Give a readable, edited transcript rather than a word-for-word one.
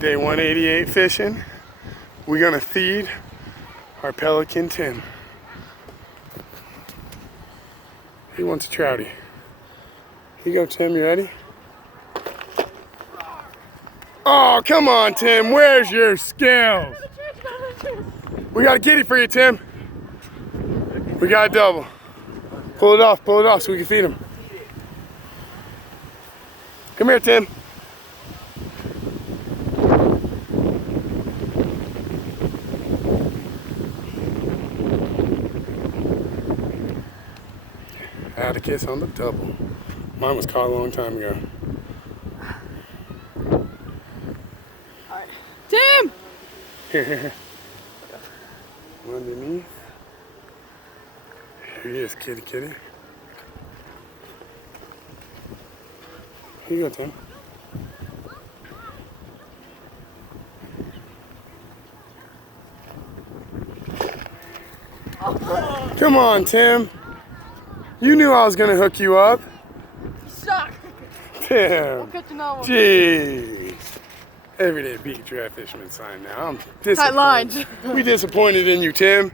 Day 188 fishing. We're gonna feed our pelican Tim. He wants a trouty. Here you go, Tim, you ready? Oh, come on, Tim, where's your scales? We got a kitty for you, Tim. We got a double. Pull it off so we can feed him. Come here, Tim. I had a kiss on the double. Mine was caught a long time ago. Alright. Tim! Here. Underneath. Here he is, kitty. Here you go, Tim. Come on, Tim. You knew I was gonna hook you up. You suck! Tim. I'll catch another one. Jeez. Everyday beat draft fisherman sign now. I'm disappointed. Tight lines. We disappointed in you, Tim.